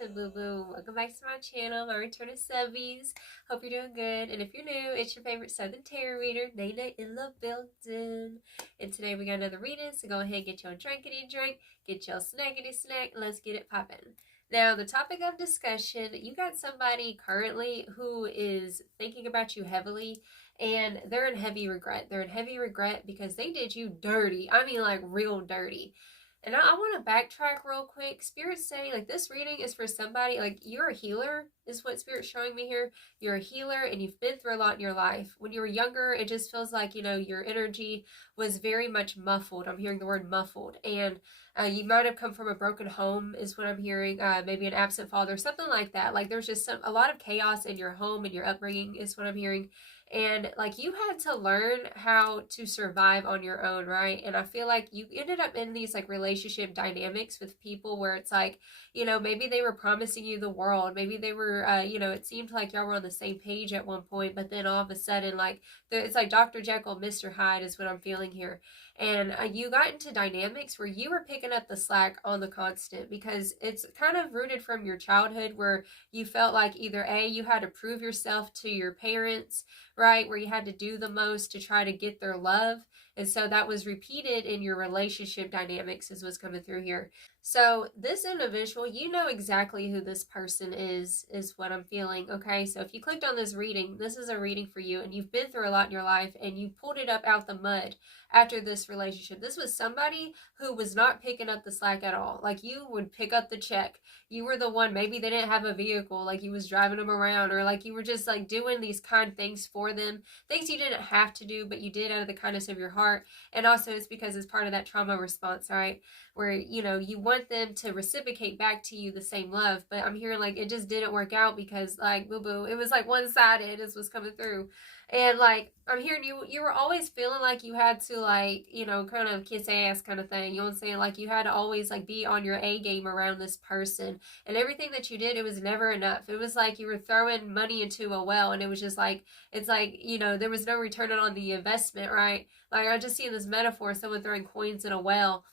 poppin', boo boo? Welcome back to my channel, my return of subbies. Hope you're doing good. And if you're new, it's your favorite Southern Tarot reader, Nana in the building. And today we got another reading, so go ahead and get your drinkity drink, get your snackity snack, and let's get it poppin'. Now, the topic of discussion, you got somebody currently who is thinking about you heavily, and they're in heavy regret. They're in heavy regret because they did you dirty. I mean, like real dirty. And I want to backtrack real quick. Spirit's saying, like, this reading is for somebody, like, you're a healer, is what Spirit's showing me here. You're a healer, and you've been through a lot in your life. When you were younger, it just feels like, you know, your energy was very much muffled. I'm hearing the word muffled. And you might have come from a broken home, is what I'm hearing. Maybe an absent father, something like that. Like, there's just a lot of chaos in your home and your upbringing, is what I'm hearing. And like, you had to learn how to survive on your own, right? And I feel like you ended up in these like relationship dynamics with people where it's like, you know, maybe they were promising you the world. Maybe they were, you know, it seemed like y'all were on the same page at one point, but then all of a sudden, like, it's like Dr. Jekyll, Mr. Hyde is what I'm feeling here. And you got into dynamics where you were picking up the slack on the constant, because it's kind of rooted from your childhood where you felt like either A, you had to prove yourself to your parents, right? Where you had to do the most to try to get their love. And so that was repeated in your relationship dynamics, is what's coming through here. So this individual, you know exactly who this person is what I'm feeling, okay? So if you clicked on this reading, this is a reading for you, and you've been through a lot in your life, and you pulled it up out the mud after this relationship. This was somebody who was not picking up the slack at all. Like, you would pick up the check. You were the one, maybe they didn't have a vehicle, like you was driving them around, or like you were just like doing these kind things for them, things you didn't have to do, but you did out of the kindness of your heart. And also it's because it's part of that trauma response, right? Where, you know, you want them to reciprocate back to you the same love, but I'm hearing like it just didn't work out because, like, boo-boo, it was like one-sided is what's coming through. And like, I'm hearing you were always feeling like you had to, like, you know, kind of kiss ass kind of thing. You know what I'm saying? Like, you had to always like be on your A game around this person, and everything that you did, it was never enough. It was like you were throwing money into a well, and it was just like, it's like, you know, there was no return on the investment, right? Like, I just see this metaphor, someone throwing coins in a well,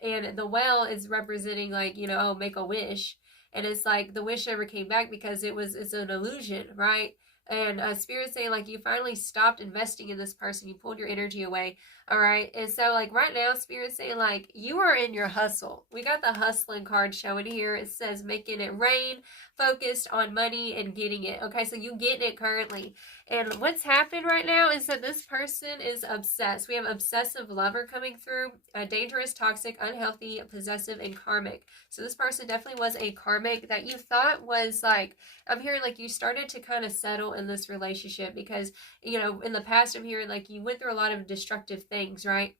and the well is representing, like, you know, oh, make a wish, and it's like the wish never came back because it's an illusion, right? And Spirit saying, like, you finally stopped investing in this person, you pulled your energy away. All right, and so like right now, Spirit saying, like, you are in your hustle. We got the hustling card showing here. It says making it rain, focused on money and getting it. Okay, so you getting it currently. And what's happened right now is that this person is obsessed. We have obsessive lover coming through, dangerous, toxic, unhealthy, possessive, and karmic. So this person definitely was a karmic that you thought was like, I'm hearing like you started to kind of settle in this relationship because, you know, in the past I'm hearing like you went through a lot of destructive things, right?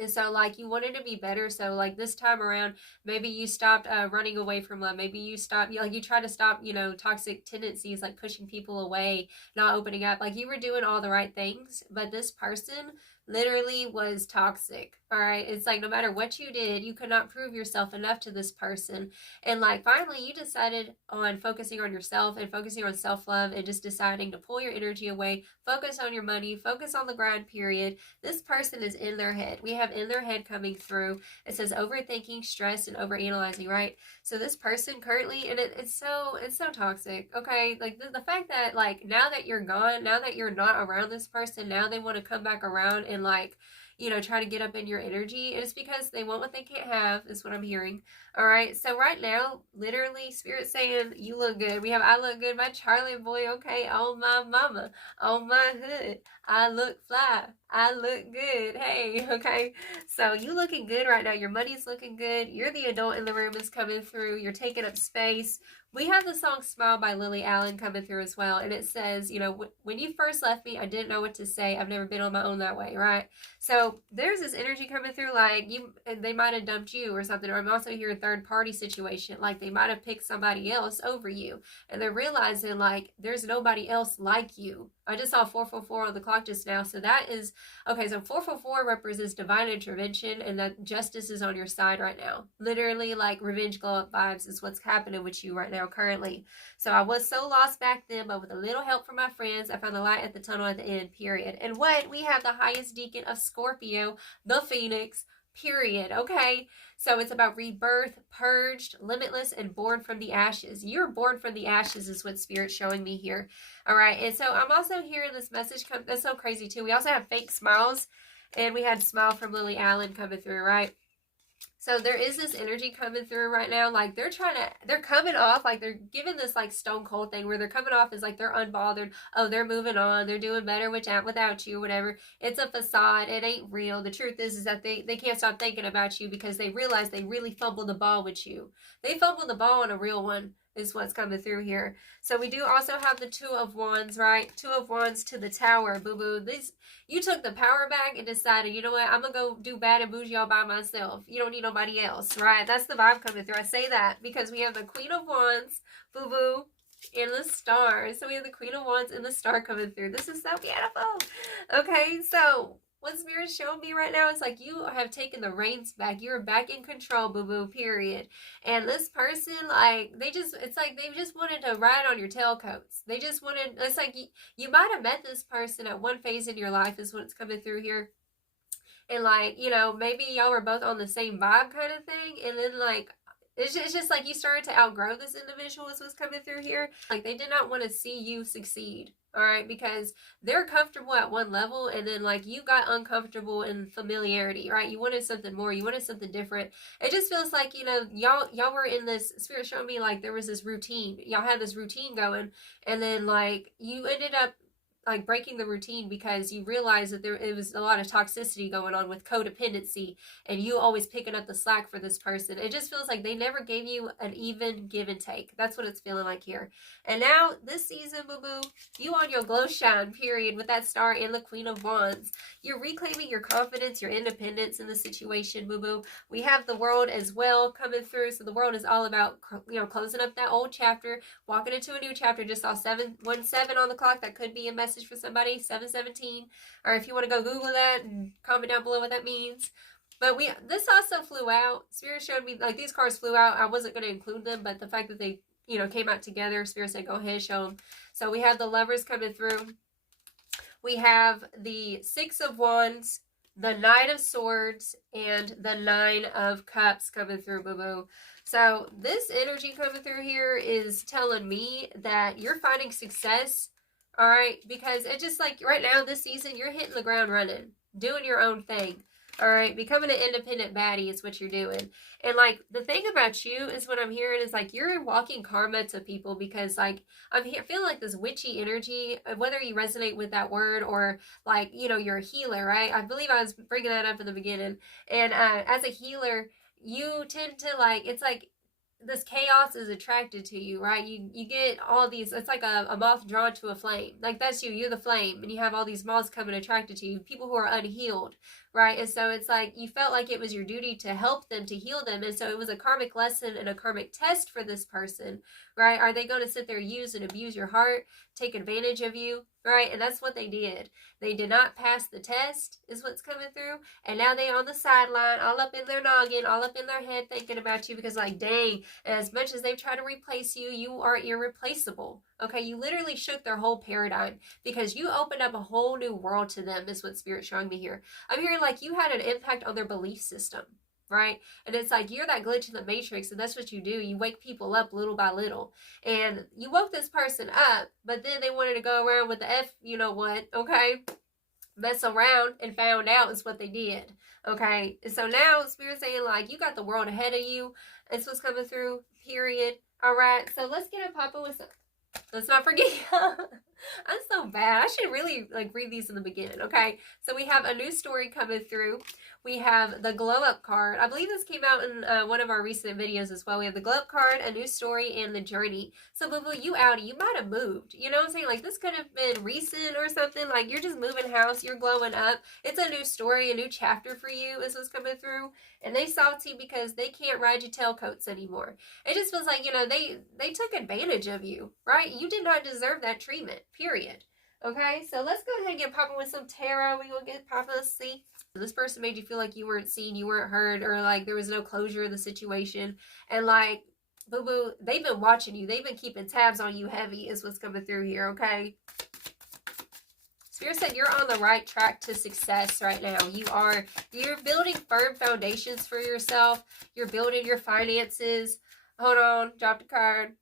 And so, like, you wanted to be better. So, like, this time around, maybe you stopped running away from love. Maybe you stopped, like, you try to stop, you know, toxic tendencies, like pushing people away, not opening up. Like, you were doing all the right things, but this person literally was toxic. All right, it's like no matter what you did, you could not prove yourself enough to this person. And like, finally you decided on focusing on yourself and focusing on self-love and just deciding to pull your energy away, focus on your money, focus on the grind, period. This person is in their head. We have in their head coming through. It says overthinking, stress, and overanalyzing, right? So this person currently, and it's so toxic, okay? Like the fact that, like, now that you're gone, now that you're not around this person, now they want to come back around and, like, you know, try to get up in your energy. And it's because they want what they can't have, is what I'm hearing. All right, so right now, literally, Spirit saying, you look good. We have I look good, my Charlie boy, okay, on my mama, on my hood. I look fly. I look good. Hey, okay. So you looking good right now. Your money's looking good. You're the adult in the room is coming through. You're taking up space. We have the song Smile by Lily Allen coming through as well. And it says, you know, when you first left me, I didn't know what to say. I've never been on my own that way, right? So there's this energy coming through, like they might have dumped you or something. Or I'm also hearing a third party situation. Like they might have picked somebody else over you. And they're realizing, like, there's nobody else like you. I just saw 444 on the clock just now. So that is, okay, so 444 represents divine intervention and that justice is on your side right now. Literally, like, revenge glow up vibes is what's happening with you right now currently. So I was so lost back then, but with a little help from my friends, I found the light at the tunnel at the end, period. And what? We have the highest deacon of Scorpio, the Phoenix, period. Okay, so it's about rebirth, purged, limitless, and born from the ashes. You're born from the ashes is what Spirit's showing me here. All right, and so I'm also hearing this message come. That's so crazy too. We also have fake smiles, and we had smile from Lily Allen coming through, right? So there is this energy coming through right now. Like they're coming off, like they're giving this like stone cold thing where they're coming off as like they're unbothered. Oh, they're moving on. They're doing better without you, whatever. It's a facade. It ain't real. The truth is that they can't stop thinking about you because they realize they really fumbled the ball with you. They fumbled the ball on a real one is what's coming through here. So we do also have the Two of Wands, right? Two of Wands to the Tower, boo-boo. You took the power back and decided, you know what, I'm going to go do bad and bougie all by myself. You don't need nobody else, right? That's the vibe coming through. I say that because we have the Queen of Wands, boo-boo, and the Star. So we have the Queen of Wands and the Star coming through. This is so beautiful. Okay, so what Spirit's showing me right now is like you have taken the reins back. You're back in control, boo-boo, period. And this person, like, it's like they just wanted to ride on your tailcoats. They just wanted, it's like you might have met this person at one phase in your life is what's coming through here. And like, you know, maybe y'all were both on the same vibe kind of thing. And then like, it's just like you started to outgrow this individual is what's coming through here. Like they did not want to see you succeed. All right, because they're comfortable at one level and then like you got uncomfortable in familiarity, right? You wanted something more, you wanted something different. It just feels like, you know, y'all were in this, Spirit showed me like there was this routine. Y'all had this routine going and then like you ended up like breaking the routine because you realized that it was a lot of toxicity going on with codependency and you always picking up the slack for this person. It just feels like they never gave you an even give and take. That's what it's feeling like here. And now this season, boo-boo, you on your glow shine, period, with that Star and the Queen of Wands. You're reclaiming your confidence, your independence in the situation, boo-boo. We have the World as well coming through. So the World is all about, you know, closing up that old chapter, walking into a new chapter. Just saw 717 on the clock. That could be a message for somebody, 717, or if you want to go Google that and comment down below what that means. But this also flew out. Spirit showed me like these cards flew out. I wasn't going to include them, but the fact that they, you know, came out together, Spirit said go ahead, show them. So we have the Lovers coming through. We have the Six of Wands, the Knight of Swords, and the Nine of Cups coming through, boo-boo. So this energy coming through here is telling me that you're finding success. All right, because it's just like right now this season, you're hitting the ground running, doing your own thing. All right, becoming an independent baddie is what you're doing. And like the thing about you is what I'm hearing is like you're walking karma to people because like I'm feeling like this witchy energy, whether you resonate with that word or like, you know, you're a healer, right? I believe I was bringing that up in the beginning. And as a healer, you tend to like, it's like, this chaos is attracted to you, right? You get all these, it's like a moth drawn to a flame. Like that's you're the flame, and you have all these moths coming attracted to you, people who are unhealed, right? And so it's like you felt like it was your duty to help them, to heal them. And so it was a karmic lesson and a karmic test for this person, right? Are they going to sit there, use and abuse your heart, take advantage of you, right? And that's what they did. They did not pass the test is what's coming through. And now they on the sideline, all up in their noggin, all up in their head thinking about you because like, dang, as much as they've tried to replace you, you are irreplaceable. Okay, you literally shook their whole paradigm because you opened up a whole new world to them is what Spirit's showing me here. I'm hearing like you had an impact on their belief system, right? And it's like you're that glitch in the matrix, and that's what you do. You wake people up little by little. And you woke this person up, but then they wanted to go around with the F, you know what, okay? Mess around and found out is what they did, okay? And so now Spirit's saying like you got the world ahead of you. It's what's coming through, period. All right, so let's get it popping with some. Let's not forget. I'm so bad. I should really like read these in the beginning. Okay, so we have a new story coming through. We have the glow up card. I believe this came out in one of our recent videos as well. We have the glow up card, a new story, and the journey. So boo boo, you outie, you might have moved. You know what I'm saying? Like this could have been recent or something. Like you're just moving house, you're glowing up. It's a new story, a new chapter for you is what's coming through. And they salty because they can't ride your tailcoats anymore. It just feels like, you know, they took advantage of you, right? You did not deserve that treatment, period. Okay, so let's go ahead and get popping with some tarot. We will get popping. Let's see. This person made you feel like you weren't seen, you weren't heard, or like there was no closure in the situation. And like, boo boo, they've been watching you. They've been keeping tabs on you heavy is what's coming through here, okay? Spirit said you're on the right track to success right now. You're building firm foundations for yourself. You're building your finances. Hold on, dropped a card.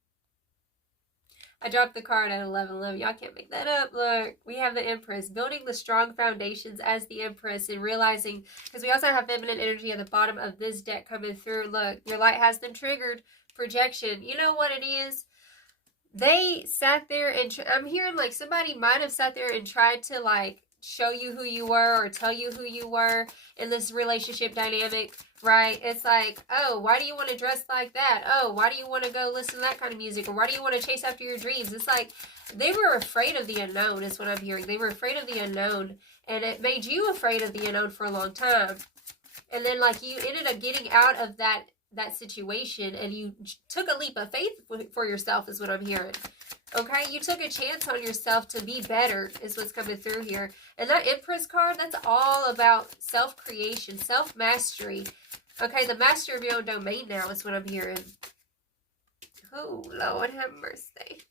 I dropped the card at 11:11. Y'all can't make that up. Look, we have the Empress. Building the strong foundations as the Empress and realizing, because we also have feminine energy at the bottom of this deck coming through. Look, your light has them triggered. Projection. You know what it is? They sat there and I'm hearing like somebody might have sat there and tried to like show you who you were or tell you who you were in this relationship dynamic, right? It's like, oh, why do you want to dress like that? Oh, why do you want to go listen to that kind of music? Or why do you want to chase after your dreams? It's like they were afraid of the unknown is what I'm hearing. They were afraid of the unknown, and it made you afraid of the unknown for a long time. And then like you ended up getting out of that situation, and you took a leap of faith for yourself is what I'm hearing. Okay, you took a chance on yourself to be better is what's coming through here. And that Empress card, that's all about self-creation, self-mastery. Okay, the master of your own domain now is what I'm hearing. Oh, Lord have mercy.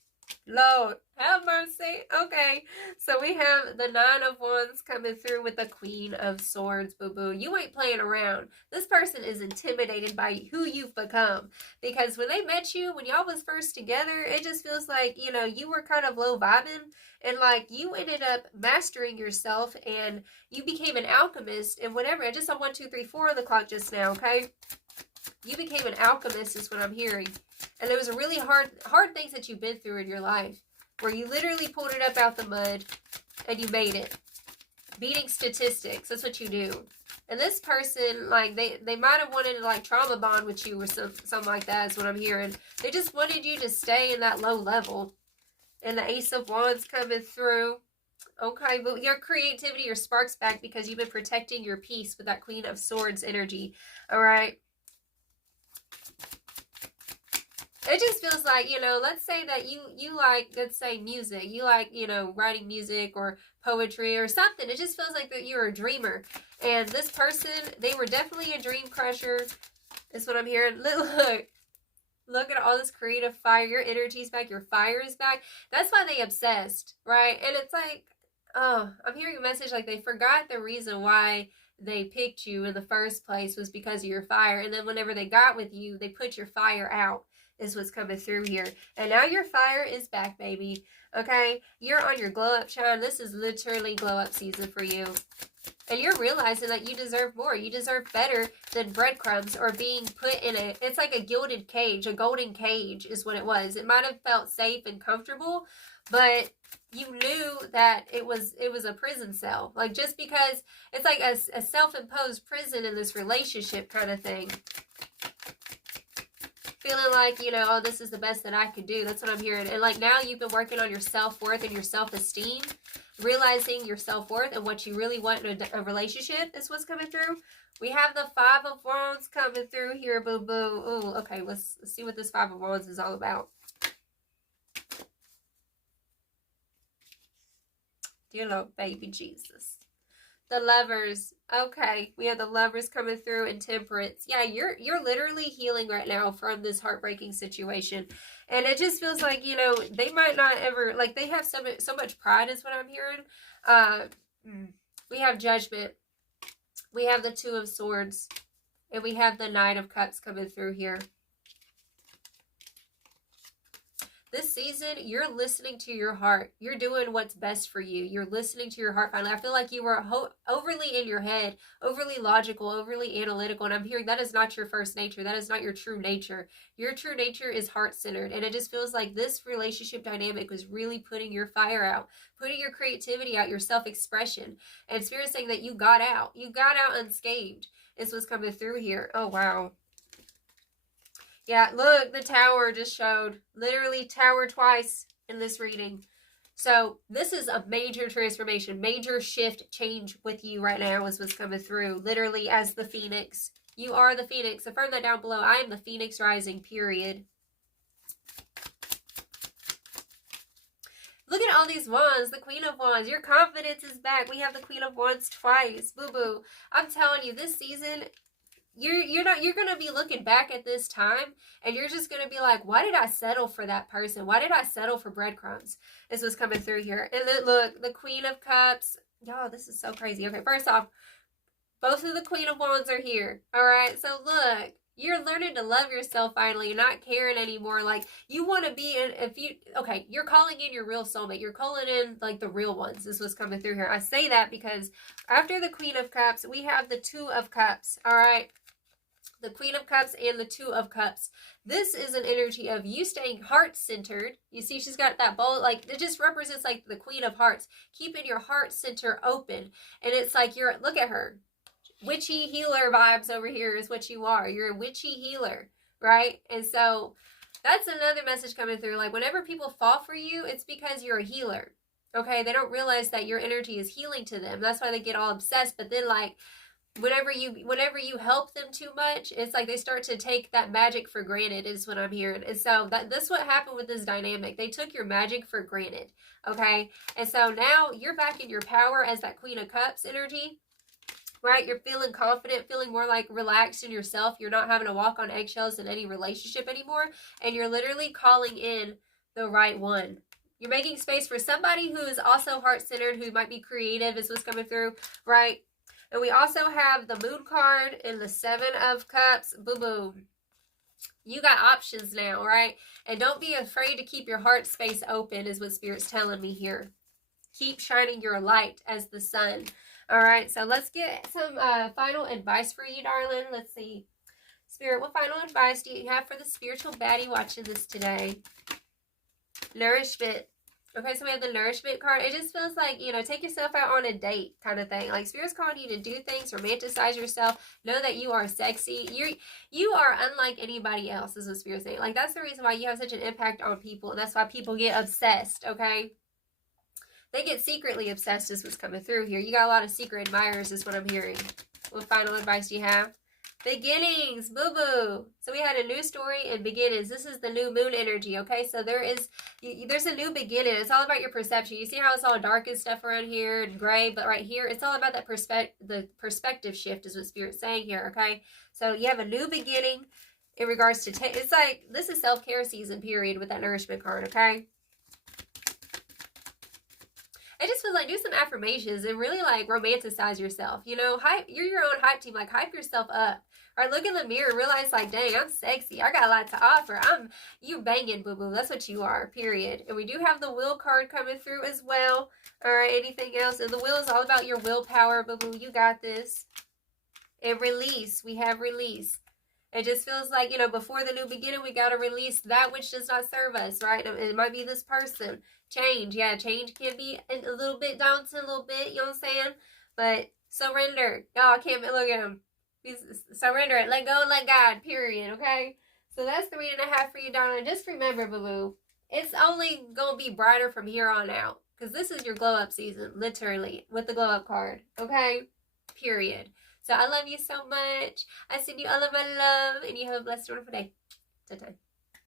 Lord have mercy. Okay, so we have the Nine of Wands coming through with the Queen of Swords. Boo-boo. You ain't playing around. This person is intimidated by who you've become. Because when they met you, when y'all was first together, it just feels like, you know, you were kind of low vibing. And like you ended up mastering yourself and you became an alchemist and whatever. I just saw 1, 2, 3, 4 on the clock just now, okay? You became an alchemist is what I'm hearing. And there was a really hard things that you've been through in your life where you literally pulled it up out the mud and you made it. Beating statistics, that's what you do. And this person, like, they might have wanted to, like, trauma bond with you or something like that is what I'm hearing. They just wanted you to stay in that low level. And the Ace of Wands coming through. Okay, but your creativity, your sparks back because you've been protecting your peace with that Queen of Swords energy. All right. It just feels like, you know, let's say that you like, let's say music. You like, you know, writing music or poetry or something. It just feels like that you're a dreamer. And this person, they were definitely a dream crusher. Is what I'm hearing. Look at all this creative fire. Your energy's back. Your fire is back. That's why they obsessed, right? And it's like, oh, I'm hearing a message like they forgot the reason why they picked you in the first place was because of your fire. And then whenever they got with you, they put your fire out. Is what's coming through here. And now your fire is back, baby. Okay? You're on your glow up shine. This is literally glow up season for you. And you're realizing that you deserve more. You deserve better than breadcrumbs or being put in it's like a gilded cage. A golden cage is what it was. It might have felt safe and comfortable, but you knew that it was a prison cell. Like just because it's like a self-imposed prison in this relationship kind of thing. Feeling like, you know, oh, this is the best that I could do. That's what I'm hearing. And like now you've been working on your self-worth and your self-esteem. Realizing your self-worth and what you really want in a relationship is what's coming through. We have the Five of Wands coming through here, boo-boo. Ooh, okay, let's see what this Five of Wands is all about. Dear Lord, baby Jesus. The Lovers. Okay, we have the Lovers coming through and Temperance. Yeah, you're literally healing right now from this heartbreaking situation. And it just feels like, you know, they might not ever, like they have so much pride is what I'm hearing. We have Judgment. We have the Two of Swords. And we have the Knight of Cups coming through here. This season, you're listening to your heart. You're doing what's best for you. You're listening to your heart finally. I feel like you were overly in your head, overly logical, overly analytical. And I'm hearing that is not your first nature. That is not your true nature. Your true nature is heart-centered. And it just feels like this relationship dynamic was really putting your fire out, putting your creativity out, your self-expression. And Spirit's saying that you got out. You got out unscathed is what's coming through here. Oh, wow. Yeah, look, the Tower just showed. Literally Tower twice in this reading. So this is a major transformation, major shift, change with you right now is what's coming through. Literally as the Phoenix. You are the Phoenix. Affirm that down below. I am the Phoenix rising, period. Look at all these wands. The Queen of Wands. Your confidence is back. We have the Queen of Wands twice. Boo-boo. I'm telling you, this season, you're gonna be looking back at this time and you're just gonna be like, why did I settle for that person? Why did I settle for breadcrumbs? This was coming through here. And then look, the Queen of Cups. Y'all, this is so crazy. Okay, first off, both of the Queen of Wands are here. All right, so look, you're learning to love yourself finally. You're not caring anymore. Like, you want to be in, okay, you're calling in your real soulmate. You're calling in, like, the real ones. This was coming through here. I say that because after the Queen of Cups, we have the Two of Cups, all right? The Queen of Cups and the Two of Cups. This is an energy of you staying heart-centered. You see, she's got that bowl, like, it just represents, like, the Queen of Hearts. Keeping your heart center open. And it's like look at her. Witchy healer vibes over here is what you are. You're a witchy healer, right? And so that's another message coming through. Like, whenever people fall for you, it's because you're a healer, okay? They don't realize that your energy is healing to them. That's why they get all obsessed. But then, like, whenever you help them too much, it's like they start to take that magic for granted is what I'm hearing. And so that's what happened with this dynamic. They took your magic for granted, okay? And so now you're back in your power as that Queen of Cups energy. Right? You're feeling confident, feeling more like relaxed in yourself. You're not having to walk on eggshells in any relationship anymore. And you're literally calling in the right one. You're making space for somebody who is also heart-centered, who might be creative, is what's coming through, right? And we also have the Moon card and the Seven of Cups. Boom, boom. You got options now, right? And don't be afraid to keep your heart space open is what Spirit's telling me here. Keep shining your light as the sun. All right, so let's get some final advice for you, darling. Let's see. Spirit, what final advice do you have for the spiritual baddie watching this today? Nourishment. Okay, so we have the nourishment card. It just feels like, you know, take yourself out on a date kind of thing. Like, Spirit's calling you to do things, romanticize yourself, know that you are sexy. You are unlike anybody else, is what Spirit's saying. Like, that's the reason why you have such an impact on people, and that's why people get obsessed, okay? They get secretly obsessed is what's coming through here. You got a lot of secret admirers is what I'm hearing. What final advice do you have? Beginnings, boo-boo. So we had a new story and beginnings. This is the new moon energy, okay? So there's a new beginning. It's all about your perception. You see how it's all dark and stuff around here and gray, but right here, it's all about that the perspective shift is what Spirit's saying here, okay? So you have a new beginning in regards to, it's like, this is self-care season period with that nourishment card, okay? I just feel like do some affirmations and really like romanticize yourself. You know, you're your own hype team. Like, hype yourself up. All right, look in the mirror and realize, like, dang, I'm sexy. I got a lot to offer. You banging, boo-boo. That's what you are, period. And we do have the will card coming through as well. All right, anything else? And the will is all about your willpower, boo-boo. You got this. And release. We have release. It just feels like, you know, before the new beginning, we got to release that which does not serve us, right? It might be this person. Change. Yeah, change can be a little bit daunting, a little bit, you know what I'm saying? But surrender. Y'all can't look at him. Surrender it. Let go and let God, period, okay? So that's the reading I have for you, darling. Just remember, boo-boo, it's only going to be brighter from here on out. Because this is your glow-up season, literally, with the glow-up card, okay? Period. So I love you so much. I send you all of my love, and you have a blessed, wonderful day. Ta-ta.